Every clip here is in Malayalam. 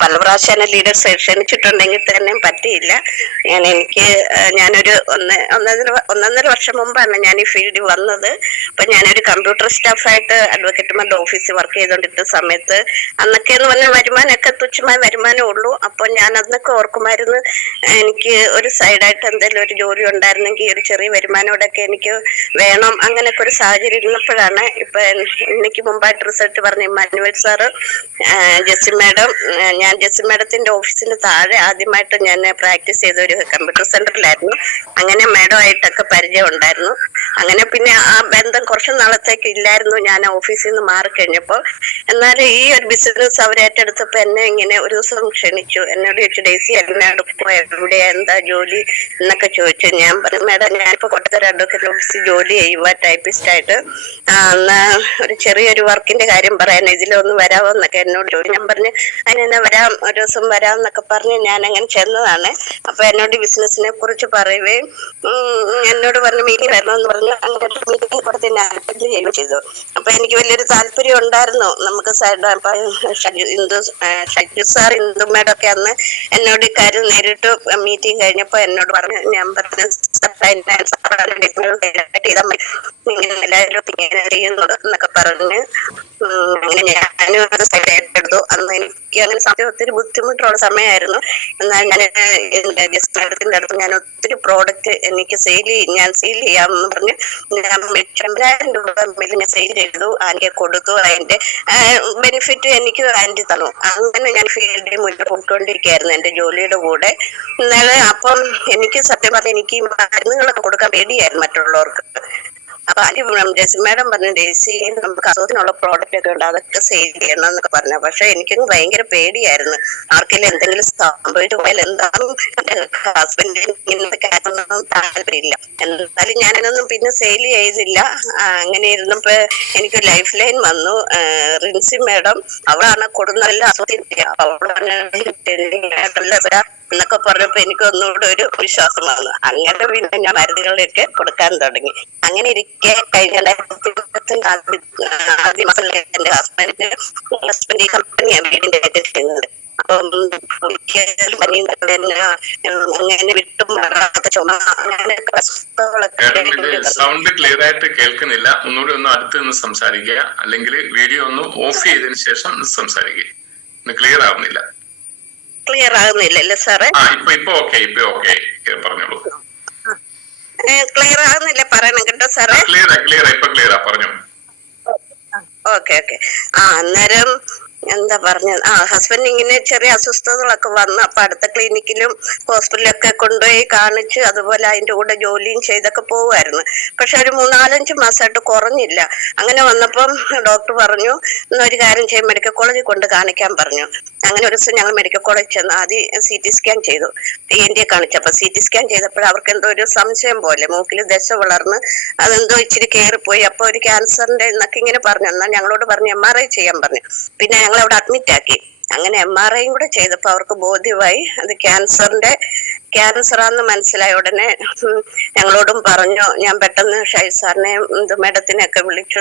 പല പ്രാവശ്യം എന്നെ ലീഡേഴ്സ് ക്ഷണിച്ചിട്ടുണ്ടെങ്കിൽ തന്നെയും പറ്റിയില്ല. ഞാനൊരു ഒന്നൊന്നര വർഷം മുമ്പാണ് ഞാൻ ഈ ഫീൽഡിൽ വന്നത്. അപ്പൊ ഞാനൊരു കമ്പ്യൂട്ടർ സ്റ്റാഫായിട്ട് അഡ്വക്കേറ്റുമാരുടെ ഓഫീസിൽ വർക്ക് ചെയ്തുകൊണ്ടിരുന്ന സമയത്ത് അന്നൊക്കെ എന്ന് പറഞ്ഞാൽ വരുമാനമൊക്കെ തുച്ഛമായ വരുമാനമേ ഉള്ളൂ. അപ്പൊ ഞാൻ അന്നൊക്കെ ഓർക്കുമായിരുന്നു, എനിക്ക് ഒരു സൈഡായിട്ട് എന്തെങ്കിലും ഒരു ജോലി ഉണ്ടായിരുന്നെങ്കിൽ ഒരു ചെറിയ വരുമാനോടൊക്കെ എനിക്ക് വേണം. അങ്ങനെയൊക്കെ ഒരു സാഹചര്യം ഇരുന്നപ്പോഴാണ് ഇപ്പൊ എനിക്ക് മുമ്പായിട്ട് റിസൾട്ട് പറഞ്ഞ ഇമ്മാനുവൽ സാറ്, ജെസ്സി മാഡം, ഞാൻ ജെസ്സി മാഡത്തിന്റെ ഓഫീസിന് താഴെ ആദ്യമായിട്ട് ഞാൻ പ്രാക്ടീസ് ചെയ്ത ഒരു കമ്പ്യൂട്ടർ സെന്ററിലായിരുന്നു. അങ്ങനെ മാഡമായിട്ടൊക്കെ പരിചയം ഉണ്ടായിരുന്നു. അങ്ങനെ പിന്നെ ആ ബന്ധം കുറച്ചു നാളത്തേക്ക് ഇല്ലായിരുന്നു ഞാൻ ഓഫീസിൽ നിന്ന് മാറിക്കഴിഞ്ഞപ്പോ. എന്നാലും ഈ ഒരു ബിസിനസ് അവർ ഏറ്റെടുത്തപ്പോ എന്നെ ഇങ്ങനെ ഒരു ദിവസം ക്ഷണിച്ചു. എന്നോട് ചോദിച്ചു, ഡേസി എന്നോട് എവിടെയാ, എന്താ ജോലി എന്നൊക്കെ ചോദിച്ചു. ഞാൻ പറഞ്ഞു, മാഡം ഞാനിപ്പോ കൊട്ടത്തര അഡ്വക്കേറ്റ് ഓഫീസിൽ ജോലി ചെയ്യുക ടൈപ്പിസ്റ്റ് ആയിട്ട്. എന്നാ ഒരു ചെറിയൊരു വർക്കിന്റെ കാര്യം പറയാൻ ഇതിലൊന്ന് വരാമോ എന്നൊക്കെ എന്നോട് ചോദിച്ചു. ഞാൻ പറഞ്ഞു അതിനെന്നെ വരാം, ഒരു ദിവസം വരാം എന്നൊക്കെ പറഞ്ഞ് ഞാൻ അങ്ങനെ ചെന്നതാണ്. അപ്പൊ എന്നോട് ബിസിനസിനെ കുറിച്ച് പറയുകയും എന്നോട് പറഞ്ഞു മീറ്റിംഗ് വരണമെന്ന് പറഞ്ഞു. അങ്ങനെ മീറ്റിംഗ് കൂടെ തന്നെ അറ്റൻഡ് ചെയ്യുകയും ചെയ്തു. അപ്പൊ എനിക്ക് വലിയൊരു താല്പര്യം ഉണ്ടായിരുന്നു. നമുക്ക് ഷജു സാർ, ഇന്ദു മേഡം ഒക്കെ അന്ന് എന്നോട് ഇക്കാര്യം നേരിട്ട് മീറ്റിംഗ് കഴിഞ്ഞപ്പോ എന്നോട് പറഞ്ഞു, ഞാൻ പറഞ്ഞു എല്ലാവരും ഇങ്ങനെ ചെയ്യുന്നുണ്ട് എന്നൊക്കെ പറഞ്ഞ് അങ്ങനെ ഞാനും അത് സൈഡായിട്ടെടുത്തു. അന്ന് എനിക്ക് അങ്ങനെ സമയം ഒത്തിരി ബുദ്ധിമുട്ടുള്ള സമയമായിരുന്നു. എന്നാൽ ഞാൻ ജസ്റ്റ് മാഡത്തിന്റെ അടുത്ത് ഞാൻ ഒത്തിരി പ്രോഡക്റ്റ് എനിക്ക് ഞാൻ സെയിൽ ചെയ്യാമെന്ന് പറഞ്ഞ് ഞാൻ 1,000 രൂപ ഞാൻ സെയിൽ ചെയ്തു. ആന്റിയെ കൊടുത്തു. അതിന്റെ ബെനിഫിറ്റ് എനിക്ക് ആന്റി തന്നു. അങ്ങനെ ഞാൻ ഫീൽഡിൽ മുന്നോട്ട് പോയിക്കൊണ്ടിരിക്കുകയായിരുന്നു എന്റെ ജോലിയുടെ കൂടെ. എന്നാല് അപ്പം എനിക്ക് സത്യം പറഞ്ഞാൽ എനിക്ക് ഈ മരുന്നുകളൊക്കെ കൊടുക്കാൻ പേടിയായിരുന്നു മറ്റുള്ളവർക്ക്. അപ്പൊ ജെസ്സി മാഡം പറഞ്ഞു, ഡേസി നമുക്ക് അസുഖത്തിനുള്ള പ്രോഡക്റ്റ് ഒക്കെ ഉണ്ട്, അതൊക്കെ സെയിൽ ചെയ്യണം എന്നൊക്കെ പറഞ്ഞു. പക്ഷെ എനിക്കങ്ങ് ഭയങ്കര പേടിയായിരുന്നു. ആർക്കെങ്കിലും എന്തെങ്കിലും സംഭവിച്ചു പോയാൽ എന്താണെന്നും ഹസ്ബൻഡ് ഇങ്ങനത്തെ കാര്യമൊന്നും താല്പര്യമില്ല. എന്തായാലും ഞാനതൊന്നും പിന്നെ സെയിൽ ചെയ്തില്ല. അങ്ങനെ ഇരുന്നപ്പോ എനിക്ക് ലൈഫ് ലൈൻ വന്നു. റിൻസി മാഡം, അവളാണ് കൊടുന്നല്ല അസുഖത്തിൽ അവളാണ് എന്നൊക്കെ പറഞ്ഞപ്പോ എനിക്ക് ഒന്നുകൂടെ ഒരു വിശ്വാസം വന്നു. അങ്ങനെ പിന്നെ ഞാൻ മരുന്നുകളൊക്കെ കൊടുക്കാൻ തുടങ്ങി. അങ്ങനെ ഇരിക്കെ കഴിഞ്ഞ 2020 ആദ്യ മാസത്തിലെ എന്റെ ഹസ്ബൻഡ് ഈ കമ്പനിയാണ് വീടിന്റെ ആയിട്ട് ചെയ്യുന്നത്. അപ്പം അങ്ങനെ വിട്ടും മാറാത്ത ചുമ, അങ്ങനെയൊക്കെ സൗണ്ട് ക്ലിയർ ആയിട്ട് കേൾക്കുന്നില്ല. ഒന്നുകൂടി ഒന്ന് അടുത്ത് നിന്ന് സംസാരിക്കുക, അല്ലെങ്കിൽ വീഡിയോ ഒന്ന് ഓഫ് ചെയ്തതിനു ശേഷം സംസാരിക്കുക. ക്ലിയർ ആവുന്നില്ല. ക്ലിയർ ആകുന്നില്ലല്ലേ സാറേ? ഇപ്പൊ ഓക്കെ പറഞ്ഞോളൂ. ക്ലിയർ ആകുന്നില്ല പറയണം കേട്ടോ സാറേ. ക്ലിയർ പറഞ്ഞോ. ഓക്കെ. അന്നേരം എന്താ പറഞ്ഞത്, ഹസ്ബൻഡ് ഇങ്ങനെ ചെറിയ അസ്വസ്ഥതകളൊക്കെ വന്നു. അപ്പൊ അടുത്ത ക്ലിനിക്കിലും ഹോസ്പിറ്റലൊക്കെ കൊണ്ടുപോയി കാണിച്ച് അതുപോലെ അതിന്റെ കൂടെ ജോലിയും ചെയ്തൊക്കെ പോവുമായിരുന്നു. പക്ഷെ ഒരു 3-4-5 മാസമായിട്ട് കുറഞ്ഞില്ല. അങ്ങനെ വന്നപ്പം ഡോക്ടർ പറഞ്ഞു, ഒരു കാര്യം ചെയ്യും, മെഡിക്കൽ കോളേജിൽ കൊണ്ട് കാണിക്കാൻ പറഞ്ഞു. അങ്ങനെ ഒരു ദിവസം ഞങ്ങൾ മെഡിക്കൽ കോളേജിൽ ചെന്ന് ആദ്യം CT സ്കാൻ ചെയ്തു. ENT കാണിച്ചപ്പോ CT സ്കാൻ ചെയ്തപ്പോൾ അവർക്ക് എന്തോ ഒരു സംശയം പോലെ മൂക്കിൽ ദശ വളർന്ന് അതെന്തോ ഇച്ചിരി കയറിപ്പോയി. അപ്പൊ ഒരു ക്യാൻസറിന്റെ എന്നൊക്കെ ഇങ്ങനെ പറഞ്ഞു. എന്നാൽ ഞങ്ങളോട് പറഞ്ഞു MRI ചെയ്യാൻ പറഞ്ഞു. പിന്നെ ഞങ്ങൾ അവിടെ അഡ്മിറ്റ് ആക്കി. അങ്ങനെ MRIയും കൂടെ ചെയ്തപ്പോ അവർക്ക് ബോധ്യമായി അത് ക്യാൻസറാന്ന് മനസ്സിലായ ഉടനെ ഞങ്ങളോടും പറഞ്ഞു. ഞാൻ പെട്ടെന്ന് ഷൈജു സാറിനെയും മേഡത്തിനെയൊക്കെ വിളിച്ചു,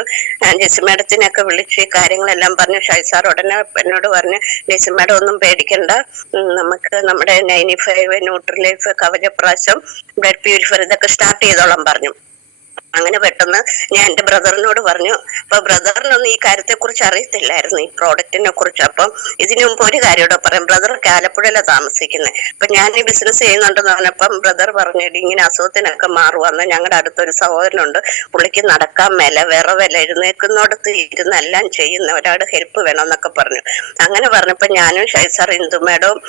ജെസ്സി മേഡത്തിനെയൊക്കെ വിളിച്ചു ഈ കാര്യങ്ങളെല്ലാം പറഞ്ഞു. ഷൈജു സാർ ഉടനെ എന്നോട് പറഞ്ഞു, ജെസ്സി മേഡം ഒന്നും പേടിക്കണ്ട, നമുക്ക് നമ്മുടെ 95 ന്യൂട്രിലൈഫ്, കവചപ്രാശം, ബ്ലഡ് പ്യൂരിഫയർ ഇതൊക്കെ സ്റ്റാർട്ട് ചെയ്തോളാം പറഞ്ഞു. അങ്ങനെ പെട്ടെന്ന് ഞാൻ എന്റെ ബ്രദറിനോട് പറഞ്ഞു. അപ്പൊ ബ്രദറിനൊന്നും ഈ കാര്യത്തെ കുറിച്ച് അറിയത്തില്ലായിരുന്നു, ഈ പ്രോഡക്റ്റിനെ കുറിച്ച്. അപ്പം ഇതിനു മുമ്പ് ഒരു കാര്യം ഇവിടെ പറയാം, ബ്രദർ ആലപ്പുഴയിലാണ് താമസിക്കുന്നത്. അപ്പൊ ഞാൻ ഈ ബിസിനസ് ചെയ്യുന്നുണ്ടെന്ന് പറഞ്ഞപ്പം ബ്രദർ പറഞ്ഞു, ഇങ്ങനെ അസുഖത്തിനൊക്കെ മാറുവന്ന്. ഞങ്ങളുടെ അടുത്തൊരു സഹോദരനുണ്ട്, പുള്ളിക്ക് നടക്കാൻ മേല, വിറവല, എഴുന്നേൽക്കുന്നോടത്ത് ഇരുന്ന് എല്ലാം ചെയ്യുന്ന ഒരാളുടെ ഹെൽപ്പ് വേണമെന്നൊക്കെ പറഞ്ഞു. അങ്ങനെ പറഞ്ഞപ്പോ ഞാനും ഷൈജു സാർ, ഇന്ദു മേഡവും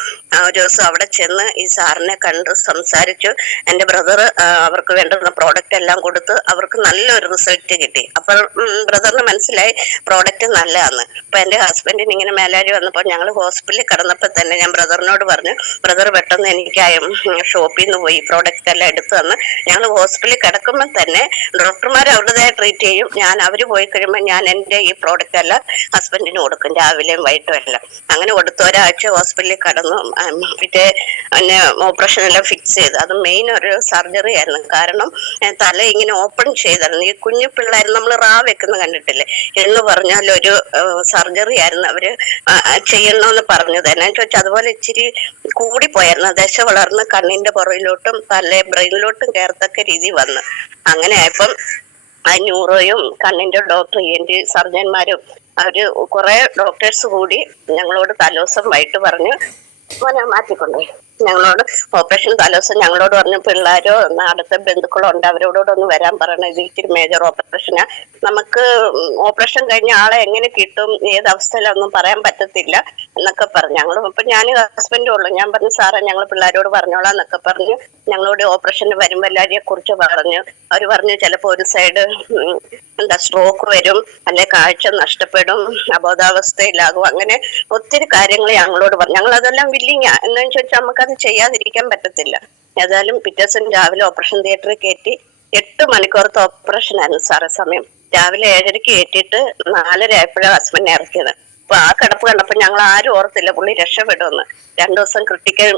ഒരു ദിവസം അവിടെ ചെന്ന് ഈ സാറിനെ കണ്ട് സംസാരിച്ചു. എന്റെ ബ്രദർ അവർക്ക് വേണ്ടുന്ന പ്രോഡക്റ്റ് എല്ലാം കൊടുത്ത് അവർക്ക് നല്ലൊരു റിസൾട്ട് കിട്ടി. അപ്പോൾ ബ്രദറിന് മനസ്സിലായി പ്രോഡക്റ്റ് നല്ലതാണ്. അപ്പൊ എന്റെ ഹസ്ബൻഡിന് ഇങ്ങനെ മേലാഴി വന്നപ്പോൾ ഞങ്ങൾ ഹോസ്പിറ്റലിൽ കിടന്നപ്പോ തന്നെ ഞാൻ ബ്രദറിനോട് പറഞ്ഞു. ബ്രദർ പെട്ടെന്ന് എനിക്ക് ഷോപ്പിൽ നിന്ന് പോയി പ്രോഡക്റ്റ് എല്ലാം എടുത്തു തന്ന്. ഞങ്ങൾ ഹോസ്പിറ്റലിൽ കിടക്കുമ്പോൾ തന്നെ ഡോക്ടർമാർ അവരുടേതായി ട്രീറ്റ് ചെയ്യും. അവർ പോയി കഴിയുമ്പോൾ ഞാൻ എന്റെ ഈ പ്രോഡക്റ്റ് എല്ലാം ഹസ്ബൻഡിന് കൊടുക്കും, രാവിലെയും വൈകിട്ടും എല്ലാം. അങ്ങനെ കൊടുത്ത് ഒരാഴ്ച ഹോസ്പിറ്റലിൽ കിടന്നു. പിന്നെ ഓപ്പറേഷൻ എല്ലാം ഫിക്സ് ചെയ്തു. അത് മെയിൻ ഒരു സർജറി ആയിരുന്നു. കാരണം തല ഇങ്ങനെ ഓപ്പൺ ഓപ്പൺ ചെയ്തായിരുന്നു. ഈ കുഞ്ഞു പിള്ളേർ നമ്മൾ റാ വെക്കുന്ന കണ്ടിട്ടില്ലേ എന്ന് പറഞ്ഞാൽ ഒരു സർജറി ആയിരുന്നു അവര് ചെയ്യണമെന്ന് പറഞ്ഞത്. എന്നാന്ന് ചോദിച്ചാൽ അതുപോലെ ഇച്ചിരി കൂടിപ്പോയായിരുന്നു. ദശ വളർന്ന് കണ്ണിന്റെ പുറകിലോട്ടും ബ്രെയിനിലോട്ടും കയറത്തക്ക രീതി വന്ന്. അങ്ങനെ ആയപ്പം ആ ന്യൂറോയും കണ്ണിന്റെ ഡോക്ടർ ENT സർജന്മാരും അവര് കുറെ ഡോക്ടേഴ്സ് കൂടി ഞങ്ങളോട് തലോസം വൈകിട്ട് പറഞ്ഞ് മോനെ മാറ്റിക്കൊണ്ടുപോയി. ഞങ്ങളോട് ഓപ്പറേഷൻ തലോസം ഞങ്ങളോട് പറഞ്ഞു പിള്ളേരോ അടുത്ത ബന്ധുക്കളോ ഉണ്ട് അവരോടൊന്ന് വരാൻ പറയണം, ഇത് ഇച്ചിരി മേജർ ഓപ്പറേഷനാ, നമുക്ക് ഓപ്പറേഷൻ കഴിഞ്ഞ ആളെ എങ്ങനെ കിട്ടും ഏത് അവസ്ഥയിലൊന്നും പറയാൻ പറ്റത്തില്ല എന്നൊക്കെ പറഞ്ഞു. അപ്പൊ ഞാൻ ഹസ്ബൻഡും ഉള്ളു. ഞാൻ പറഞ്ഞു സാറേ ഞങ്ങൾ പിള്ളേരോട് പറഞ്ഞോളാം എന്നൊക്കെ പറഞ്ഞു. ഞങ്ങളോട് ഓപ്പറേഷന് വരുമ്പോൾ എല്ലാവരെയും കുറിച്ച് പറഞ്ഞു. അവർ പറഞ്ഞു ചിലപ്പോൾ ഒരു സൈഡ് സ്ട്രോക്ക് വരും, അല്ലെ കാഴ്ച നഷ്ടപ്പെടും, അബോധാവസ്ഥയിലാകും, അങ്ങനെ ഒത്തിരി കാര്യങ്ങൾ ഞങ്ങളോട് പറഞ്ഞു. ഞങ്ങൾ അതെല്ലാം വില്ലിങ്ങാ. എന്താണെന്ന് ചോദിച്ചാൽ നമുക്കത് ചെയ്യാതിരിക്കാൻ പറ്റത്തില്ല. ഏതായാലും പിറ്റേ ദിവസം രാവിലെ ഓപ്പറേഷൻ തിയേറ്ററിൽ കയറ്റി 8 മണിക്കൂറത്തെ ഓപ്പറേഷൻ ആയിരുന്നു സാറേ സമയം. രാവിലെ 7:30 കയറ്റിയിട്ട് 4:30 ആയപ്പോഴാണ് ഹസ്ബൻഡിനെ ഇറക്കിയത്. അപ്പൊ ആ കിടപ്പ് കണ്ടപ്പോ ഞങ്ങൾ ആരും ഓർത്തില്ല പുള്ളി രക്ഷപ്പെടുമെന്ന്. 2 ദിവസം ക്രിട്ടിക്കൽ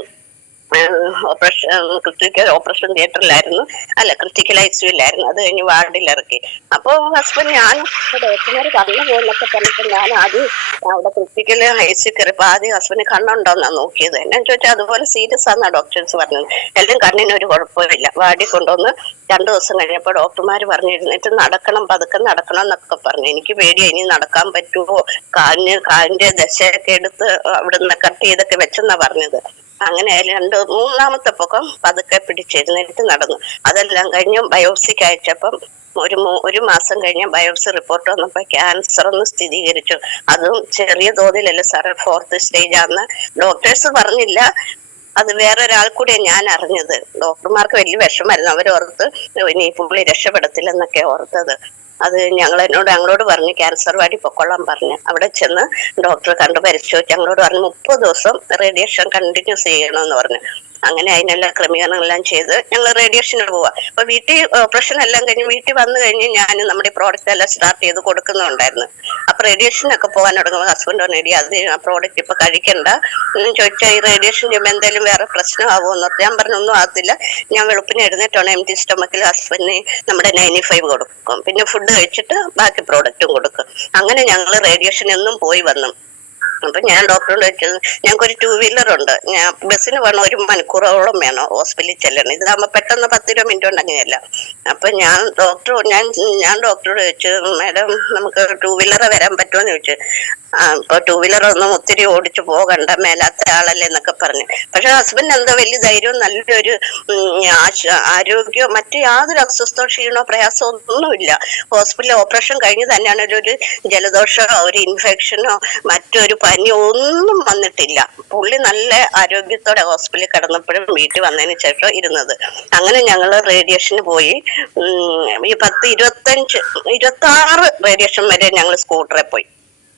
ഓപ്പറേഷൻ തിയേറ്ററിലായിരുന്നു, അല്ല ക്രിട്ടിക്കൽ ICUലായിരുന്നു. അത് കഴിഞ്ഞ് വാർഡിൽ ഇറക്കി. അപ്പൊ ഹസ്ബൻഡ് ഞാനും ഡോക്ടർമാര് കണ്ണു പോകുന്നൊക്കെ പറഞ്ഞിട്ട് ഞാൻ ആദ്യം അവിടെ ക്രിട്ടിക്കൽ ICU കയറിയപ്പോ ആദ്യം ഹസ്ബൻഡ് കണ്ണുണ്ടോന്നാ നോക്കിയത്. എന്നാന്ന് ചോദിച്ചാൽ അതുപോലെ സീരിയസ് ആണെന്നാ ഡോക്ടേഴ്സ് പറഞ്ഞത്. എല്ലാം കണ്ണിന് ഒരു കുഴപ്പമില്ല. വാർഡിൽ കൊണ്ടുവന്ന് 2 ദിവസം കഴിഞ്ഞപ്പോ ഡോക്ടർമാര് പറഞ്ഞിരുന്നിട്ട് നടക്കണം, പതുക്കെ നടക്കണം എന്നൊക്കെ പറഞ്ഞു. എനിക്ക് പേടിയാ ഇനി നടക്കാൻ പറ്റുമോ, കാലിന്റെ ദശയൊക്കെ എടുത്ത് അവിടുന്ന് കട്ട് ചെയ്തൊക്കെ വെച്ചെന്നാ പറഞ്ഞത്. അങ്ങനെ 3-ാമത്തെ പൊക്കം പതുക്കെ പിടിച്ചെഴുന്നേറ്റ് നടന്നു. അതെല്ലാം കഴിഞ്ഞ് ബയോപ്സിക്ക് അയച്ചപ്പം ഒരു മാസം കഴിഞ്ഞ ബയോപ്സി റിപ്പോർട്ട് വന്നപ്പോ ക്യാൻസർ എന്ന് സ്ഥിരീകരിച്ചു. അതും ചെറിയ തോതിലല്ലേ സാറേ, 4th സ്റ്റേജ് ആണെന്ന് ഡോക്ടേഴ്സ് പറഞ്ഞില്ല. അത് വേറൊരാൾ കൂടെ ഞാൻ അറിഞ്ഞത്. ഡോക്ടർമാർക്ക് വലിയ വിഷമായിരുന്നു. അവരോർത്ത് ഇനി പുള്ളി രക്ഷപ്പെടത്തില്ലെന്നൊക്കെ ഓർത്തത്. അത് ഞങ്ങളോട് പറഞ്ഞു ക്യാൻസർ വാർഡിൽ പൊക്കോളാൻ പറഞ്ഞു. അവിടെ ചെന്ന് ഡോക്ടറെ കണ്ടു പരിശോധിച്ചു. ഞങ്ങളോട് പറഞ്ഞു 30 ദിവസം റേഡിയേഷൻ കണ്ടിന്യൂസ് ചെയ്യണമെന്ന് പറഞ്ഞു. അങ്ങനെ അതിനെല്ലാം ക്രമീകരണങ്ങളെല്ലാം ചെയ്ത് ഞങ്ങൾ റേഡിയേഷന് പോവാ. അപ്പൊ വീട്ടിൽ ഓപ്പറേഷൻ എല്ലാം കഴിഞ്ഞ് വീട്ടിൽ വന്നു കഴിഞ്ഞ് ഞാൻ നമ്മുടെ പ്രോഡക്റ്റ് എല്ലാം സ്റ്റാർട്ട് ചെയ്ത് കൊടുക്കുന്നുണ്ടായിരുന്നു. അപ്പൊ റേഡിയേഷനൊക്കെ പോകാൻ തുടങ്ങുമ്പോൾ ഹസ്ബൻഡ് പറഞ്ഞു അത് ആ പ്രോഡക്റ്റ് ഇപ്പൊ കഴിക്കണ്ട ചോദിച്ചാൽ ഈ റേഡിയേഷൻ ചെയ്യുമ്പോൾ എന്തെങ്കിലും വേറെ പ്രശ്നമാകുമെന്ന്. ഞാൻ പറഞ്ഞു ഒന്നും ആകത്തില്ല, ഞാൻ വെളുപ്പിന് എഴുന്നേറ്റാണ് എംറ്റി സ്റ്റൊമക്കിൽ ഹസ്ബൻഡിന് നമ്മുടെ 95 കൊടുക്കും, പിന്നെ ഫുഡ് കഴിച്ചിട്ട് ബാക്കി പ്രോഡക്റ്റും കൊടുക്കും. അങ്ങനെ ഞങ്ങൾ റേഡിയേഷൻ എന്നും പോയി വന്നു. അപ്പൊ ഞാൻ ഡോക്ടറോട് ചോദിച്ചത് ഞങ്ങൾക്കൊരു 2 വീലർ ഉണ്ട്, ഞാൻ ബസ്സിന് വേണം 1 മണിക്കൂറോളം വേണം ഹോസ്പിറ്റലിൽ ചെല്ലണം. ഇതാകുമ്പോ പെട്ടെന്ന് 10-20 മിനിറ്റ് ഉണ്ടെങ്കിലല്ല. അപ്പൊ ഞാൻ ഡോക്ടറോട് ചോദിച്ചു മാഡം നമുക്ക് 2 വീലർ വരാൻ പറ്റുമോ എന്ന് ചോദിച്ചു. ഇപ്പൊ 2 വീലർ ഒന്നും ഒത്തിരി ഓടിച്ചു പോകണ്ട, മേലാത്ത ആളല്ലേ എന്നൊക്കെ പറഞ്ഞു. പക്ഷെ ഹസ്ബൻഡ് എന്തോ വലിയ ധൈര്യവും നല്ലൊരു ആരോഗ്യമോ മറ്റു യാതൊരു അസ്വസ്ഥോ ക്ഷീണോ പ്രയാസമോ ഒന്നുമില്ല. ഹോസ്പിറ്റലിൽ ഓപ്പറേഷൻ കഴിഞ്ഞ് തന്നെയാണ് ഒരു ജലദോഷമോ ഒരു ഇൻഫെക്ഷനോ മറ്റൊരു പനിയോ ഒന്നും വന്നിട്ടില്ല. പുള്ളി നല്ല ആരോഗ്യത്തോടെ ഹോസ്പിറ്റലിൽ കിടന്നപ്പോഴും വീട്ടിൽ വന്നതിന് ശേഷം ഇരുന്നത്. അങ്ങനെ ഞങ്ങള് റേഡിയേഷന് പോയി. ഈ 26 റേഡിയേഷൻ വരെ ഞങ്ങൾ സ്കൂട്ടറിൽ പോയി.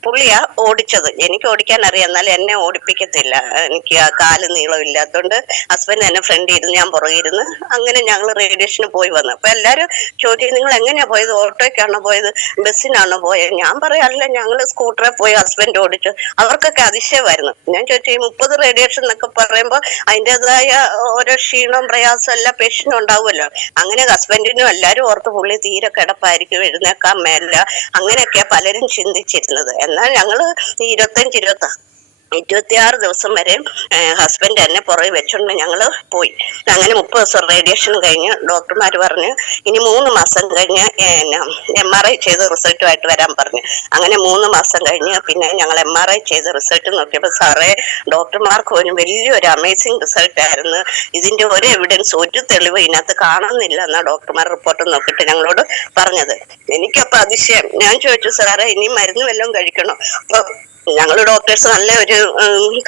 പുള്ളിയാ ഓടിച്ചത്. എനിക്ക് ഓടിക്കാൻ അറിയാം, എന്നാലും എന്നെ ഓടിപ്പിക്കത്തില്ല. എനിക്ക് ആ കാല് നീളം ഇല്ലാത്തോണ്ട് ഹസ്ബൻഡ് എന്നെ ഫ്രണ്ട് ഇരുന്ന് ഞാൻ പുറകിരുന്ന് അങ്ങനെ ഞങ്ങൾ റേഡിയേഷന് പോയി വന്നു. അപ്പൊ എല്ലാരും ചോദിച്ചു നിങ്ങൾ എങ്ങനെയാ പോയത്, ഓട്ടോയ്ക്കാണോ പോയത്, ബസ്സിനാണോ പോയത്? ഞാൻ പറയാറില്ല ഞങ്ങൾ സ്കൂട്ടറിൽ പോയി, ഹസ്ബൻഡ് ഓടിച്ചു. അവർക്കൊക്കെ അതിശയമായിരുന്നു. ഞാൻ ചോദിച്ചു ഈ 30 റേഡിയേഷൻ എന്നൊക്കെ പറയുമ്പോൾ അതിൻ്റെതായ ഓരോ ക്ഷീണവും പ്രയാസവും എല്ലാ പേഷ്യന്റും ഉണ്ടാവുമല്ലോ. അങ്ങനെ ഹസ്ബൻഡിനും എല്ലാരും ഓർത്ത് പുള്ളി തീരെ കിടപ്പായിരിക്കും, എഴുന്നേക്കാൻ മേല, അങ്ങനെയൊക്കെയാ പലരും ചിന്തിച്ചിരുന്നത്. എന്നാൽ ഞങ്ങള് 26 ദിവസം വരെ ഹസ്ബൻഡ് എന്നെ പുറകെ വെച്ചോണ്ട് ഞങ്ങള് പോയി. അങ്ങനെ 30 ദിവസം റേഡിയേഷൻ കഴിഞ്ഞ് ഡോക്ടർമാര് പറഞ്ഞു ഇനി 3 മാസം കഴിഞ്ഞ് MRI ചെയ്ത് റിസൾട്ടുമായിട്ട് വരാൻ പറഞ്ഞു. അങ്ങനെ 3 മാസം കഴിഞ്ഞ് പിന്നെ ഞങ്ങൾ MRI ചെയ്ത് റിസൾട്ട് നോക്കിയപ്പോ സാറേ ഡോക്ടർമാർക്ക് പോലും വലിയൊരു അമേസിങ് റിസൾട്ട് ആയിരുന്നു. ഇതിന്റെ ഒരു എവിഡൻസ്, ഒരു തെളിവ് ഇതിനകത്ത് കാണുന്നില്ല എന്നാ ഡോക്ടർമാർ റിപ്പോർട്ട് നോക്കിയിട്ട് ഞങ്ങളോട് പറഞ്ഞത്. എനിക്കപ്പൊ അതിശയം. ഞാൻ ചോദിച്ചു സാറേ ഇനി മരുന്ന് വല്ലതും കഴിക്കണോ? അപ്പൊ ഞങ്ങള് ഡോക്ടേഴ്സ് നല്ല ഒരു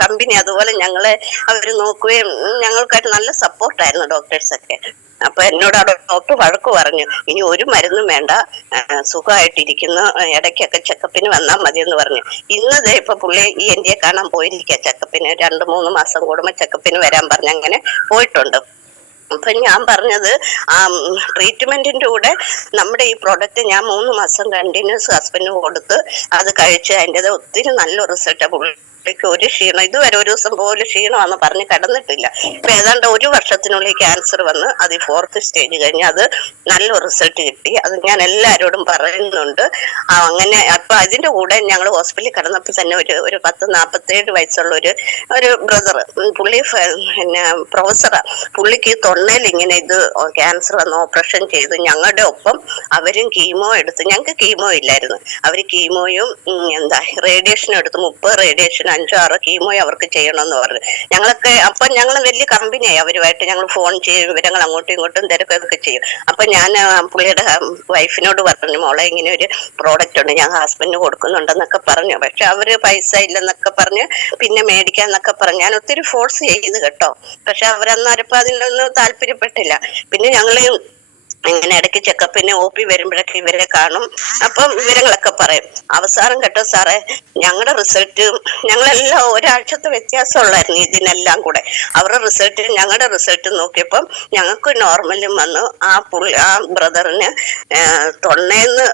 കമ്പനി, അതുപോലെ ഞങ്ങളെ അവര് നോക്കുകയും ഞങ്ങൾക്കായിട്ട് നല്ല സപ്പോർട്ടായിരുന്നു ഡോക്ടേഴ്സൊക്കെ. അപ്പൊ എന്നോട് ഡോക്ടർ വഴക്ക് പറഞ്ഞു ഇനി ഒരു മരുന്നും വേണ്ട, സുഖമായിട്ടിരിക്കുന്നു, ഇടയ്ക്കൊക്കെ ചെക്കപ്പിന് വന്നാൽ മതി എന്ന് പറഞ്ഞു. ഇന്നതേ ഇപ്പൊ പുള്ളി ENT കാണാൻ പോയിരിക്കുക ചെക്കപ്പിന്. 2-3 മാസം കൂടുമ്പോ ചെക്കപ്പിന് വരാൻ പറഞ്ഞു. അങ്ങനെ പോയിട്ടുണ്ട്. അപ്പൊ ഞാൻ പറഞ്ഞത് ആ ട്രീറ്റ്മെന്റിന്റെ കൂടെ നമ്മുടെ ഈ പ്രോഡക്റ്റ് ഞാൻ 3 മാസം കണ്ടിന്യൂസ് ഹസ്ബൻഡിന് കൊടുത്ത് അത് കഴിച്ച് അതിൻ്റെത് ഒത്തിരി നല്ല റിസൾട്ട് ഒരു ക്ഷീണം ഇതുവരെ ഒരു ദിവസം പോലും ക്ഷീണമാണെന്ന് പറഞ്ഞ് കിടന്നിട്ടില്ല. ഇപ്പൊ ഏതാണ്ട് ഒരു വർഷത്തിനുള്ളിൽ ക്യാൻസർ വന്ന് അത് 4th സ്റ്റേജ് കഴിഞ്ഞ് അത് നല്ല റിസൾട്ട് കിട്ടി. അത് ഞാൻ എല്ലാവരോടും പറയുന്നുണ്ട്. അങ്ങനെ അപ്പൊ അതിന്റെ കൂടെ ഞങ്ങൾ ഹോസ്പിറ്റലിൽ കിടന്നപ്പോൾ തന്നെ ഒരു 47 വയസ്സുള്ള ഒരു ബ്രദർ, പുള്ളി പിന്നെ പ്രൊഫസറാ. പുള്ളിക്ക് തൊണ്ടയിൽ ഇങ്ങനെ ഇത് ക്യാൻസർ വന്ന് ഓപ്പറേഷൻ ചെയ്തു. ഞങ്ങളുടെ ഒപ്പം അവരും കീമോ എടുത്ത്, ഞങ്ങൾക്ക് കീമോ ഇല്ലായിരുന്നു, അവര് കീമോയും റേഡിയേഷനും എടുത്ത് 30 റേഡിയേഷൻ 5-6 കീമോയും അവർക്ക് ചെയ്യണമെന്ന് പറഞ്ഞു. ഞങ്ങളൊക്കെ അപ്പൊ ഞങ്ങൾ വലിയ കമ്പനിയായി അവരുമായിട്ട്, ഞങ്ങൾ ഫോൺ ചെയ്യും, വിവരങ്ങൾ അങ്ങോട്ടും ഇങ്ങോട്ടും തിരക്കൊക്കെ ചെയ്യും. അപ്പൊ ഞാൻ പുള്ളിയുടെ വൈഫിനോട് പറഞ്ഞു, മോളെ ഇങ്ങനെ ഒരു പ്രോഡക്റ്റ് ഉണ്ട്, ഞാൻ ഹസ്ബൻഡിന് കൊടുക്കുന്നുണ്ടെന്നൊക്കെ പറഞ്ഞു. പക്ഷെ അവര് പൈസ ഇല്ലെന്നൊക്കെ പറഞ്ഞ് പിന്നെ മേടിക്കാന്നൊക്കെ പറഞ്ഞു. ഞാൻ ഒത്തിരി ഫോഴ്സ് ചെയ്ത് കേട്ടോ. പക്ഷെ അവരന്നേരപ്പോ അതിലൊന്നും താല്പര്യപ്പെട്ടില്ല. പിന്നെ ഞങ്ങള് ഇങ്ങനെ ഇടയ്ക്ക് ചെക്കപ്പിന് OP വരുമ്പോഴൊക്കെ ഇവരെ കാണും. അപ്പം വിവരങ്ങളൊക്കെ പറയും. അവസാനം കേട്ടോ സാറേ, ഞങ്ങളുടെ റിസൾട്ട് ഞങ്ങളെല്ലാം ഒരാഴ്ചത്തെ വ്യത്യാസമുള്ളായിരുന്നു ഇതിനെല്ലാം കൂടെ. അവരുടെ റിസൾട്ട് ഞങ്ങളുടെ റിസൾട്ട് നോക്കിയപ്പം ഞങ്ങൾക്ക് നോർമലും വന്നു. ആ ബ്രദറിന് തൊണ്ണേന്ന്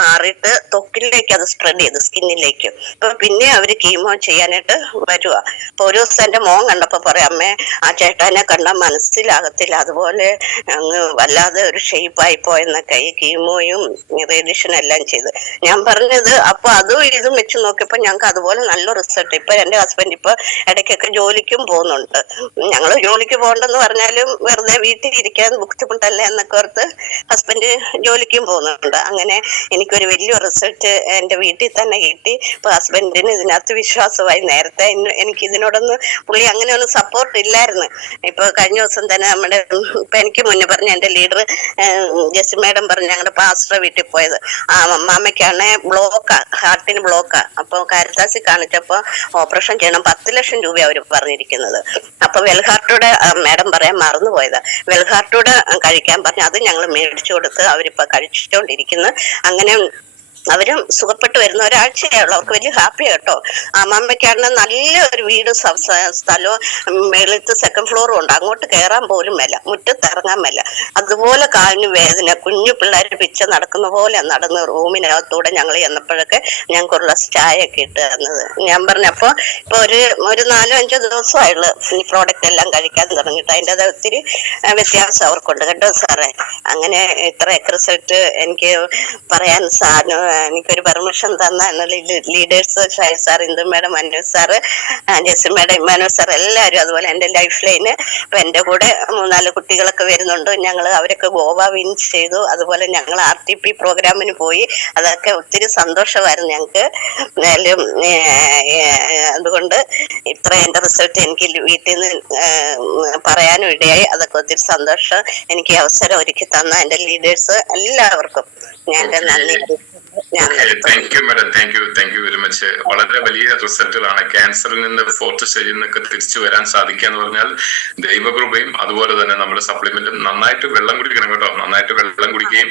മാറിയിട്ട് ത്വക്കിലേക്ക് അത് സ്പ്രെഡ് ചെയ്തു, സ്കിന്നിലേക്ക്. അപ്പൊ പിന്നെ അവര് കീമോ ചെയ്യാനായിട്ട് വരുക. അപ്പൊ ഒരു ദിവസം എന്റെ മോൻ കണ്ടപ്പോ പറയാം, അമ്മേ ആ ചേട്ടാനെ കണ്ടാൽ മനസ്സിലാകത്തില്ല, അതുപോലെ അങ്ങ് വല്ലാതെ ഒരു ഷേപ്പായി പോയെന്നൊക്കെ, ഈ കീമോയും റേഡിയേഷനും എല്ലാം ചെയ്ത്. ഞാൻ പറഞ്ഞത് അപ്പൊ അതും ഇതും വെച്ച് നോക്കിയപ്പോ ഞങ്ങൾക്ക് അതുപോലെ നല്ല റിസൾട്ട്. ഇപ്പൊ എന്റെ ഹസ്ബൻഡ് ഇപ്പൊ ഇടയ്ക്കൊക്കെ ജോലിക്കും പോകുന്നുണ്ട്. ഞങ്ങള് ജോലിക്ക് പോകണ്ടെന്ന് പറഞ്ഞാലും വെറുതെ വീട്ടിൽ ഇരിക്കാൻ ബുദ്ധിമുട്ടല്ലേ എന്നൊക്കെ ഓർത്ത് ഹസ്ബൻഡ് ജോലിക്കും പോകുന്നുണ്ട്. അങ്ങനെ എനിക്കൊരു വലിയ റിസൾട്ട് എന്റെ വീട്ടിൽ തന്നെ കിട്ടി. ഇപ്പൊ ഹസ്ബൻഡിന് ഇതിനകത്ത് വിശ്വാസമായി. നേരത്തെ എനിക്ക് ഇതിനോടൊന്നും പുള്ളി അങ്ങനെ ഒന്നും സപ്പോർട്ട് ഇല്ലായിരുന്നു. ഇപ്പൊ കഴിഞ്ഞ ദിവസം തന്നെ നമ്മുടെ ഇപ്പൊ എനിക്ക് മുന്നേ പറഞ്ഞ എന്റെ ലീഡർ ജെസ്സി മാഡം പറഞ്ഞു, ഞങ്ങളുടെ പാസ്റ്റർ വീട്ടിൽ പോയത്. അമ്മയ്ക്കാണ് ഹാർട്ടിന് ബ്ലോക്കാ. അപ്പൊ കാരിത്താസിൽ കാണിച്ചപ്പോ ഓപ്പറേഷൻ ചെയ്യണം, 10 ലക്ഷം രൂപ അവർ പറഞ്ഞിരിക്കുന്നത്. അപ്പൊ വെൽഹാർട്ടൂടെ മാഡം പറയാൻ മറന്നുപോയതാ, വെൽഹാർട്ടൂടെ കഴിക്കാൻ പറഞ്ഞു. അത് ഞങ്ങൾ മേടിച്ചു കൊടുത്ത് അവരിപ്പൊ കഴിച്ചുകൊണ്ടിരിക്കുന്നു. അങ്ങനെ അവരും സുഖപ്പെട്ട് വരുന്ന ഒരാഴ്ചയുള്ളൂ. അവർക്ക് വലിയ ഹാപ്പി കേട്ടോ. അമ്മമ്മയ്ക്കാണ് നല്ല ഒരു വീട് സ്ഥലവും മേളത്ത് 2nd ഫ്ലോറും ഉണ്ട്. അങ്ങോട്ട് കയറാൻ പോലും മേല, മുറ്റത്ത് ഇറങ്ങാൻ മേല. അതുപോലെ കാലിന് വേദന, കുഞ്ഞു പിള്ളേർ പിച്ച നടക്കുന്ന പോലെ നടന്ന് റൂമിനകത്തൂടെ ഞങ്ങൾ ചെന്നപ്പോഴൊക്കെ ഞങ്ങൾക്കുള്ള ചായ ഒക്കെ ഇട്ട് തന്നത്. ഞാൻ പറഞ്ഞപ്പോ ഇപ്പൊ ഒരു 4-5 ദിവസമായുള്ളു ഈ പ്രോഡക്റ്റ് എല്ലാം കഴിക്കാൻ തുടങ്ങിയിട്ട്. അതിൻ്റെ ഒത്തിരി വ്യത്യാസം അവർക്കുണ്ട് കേട്ടോ സാറേ. അങ്ങനെ ഇത്രയൊക്കെ റിസൾട്ട് എനിക്ക് പറയാൻ എനിക്കൊരു പെർമിഷൻ തന്ന leaders Shai sir, Indu madam, Manu sir, Jessy madam, Immanuel sir, എല്ലാവരും. അതുപോലെ എൻ്റെ ലൈഫ് ലൈന് ഇപ്പൊ എൻ്റെ കൂടെ 3-4 കുട്ടികളൊക്കെ വരുന്നുണ്ട്. അവരൊക്കെ ഗോവ വിൻസ് ചെയ്തു. അതുപോലെ ഞങ്ങൾ RTP പ്രോഗ്രാമിന് പോയി. അതൊക്കെ ഒത്തിരി സന്തോഷമായിരുന്നു ഞങ്ങൾക്ക്. അതുകൊണ്ട് ഇത്ര എൻ്റെ റിസൾട്ട് എനിക്ക് വീട്ടിൽ നിന്ന് പറയാനും ഇടയായി. അതൊക്കെ ഒത്തിരി സന്തോഷം. എനിക്ക് അവസരം ഒരുക്കി തന്ന എൻ്റെ ലീഡേഴ്സ് എല്ലാവർക്കും ഞാൻ എൻ്റെ നന്ദി. Thank you madam, thank you very much. വളരെ വലിയ റിസൾട്ടുകളാണ്. ക്യാൻസറിൽ നിന്ന് 4th സ്റ്റേജിൽ നിന്നൊക്കെ തിരിച്ചു വരാൻ സാധിക്കുക എന്ന് പറഞ്ഞാൽ ദൈവകൃപയും അതുപോലെ തന്നെ നമ്മുടെ സപ്ലിമെന്റും. നന്നായിട്ട് വെള്ളം കുടിക്കണം കേട്ടോ, നന്നായിട്ട് വെള്ളം കുടിക്കുകയും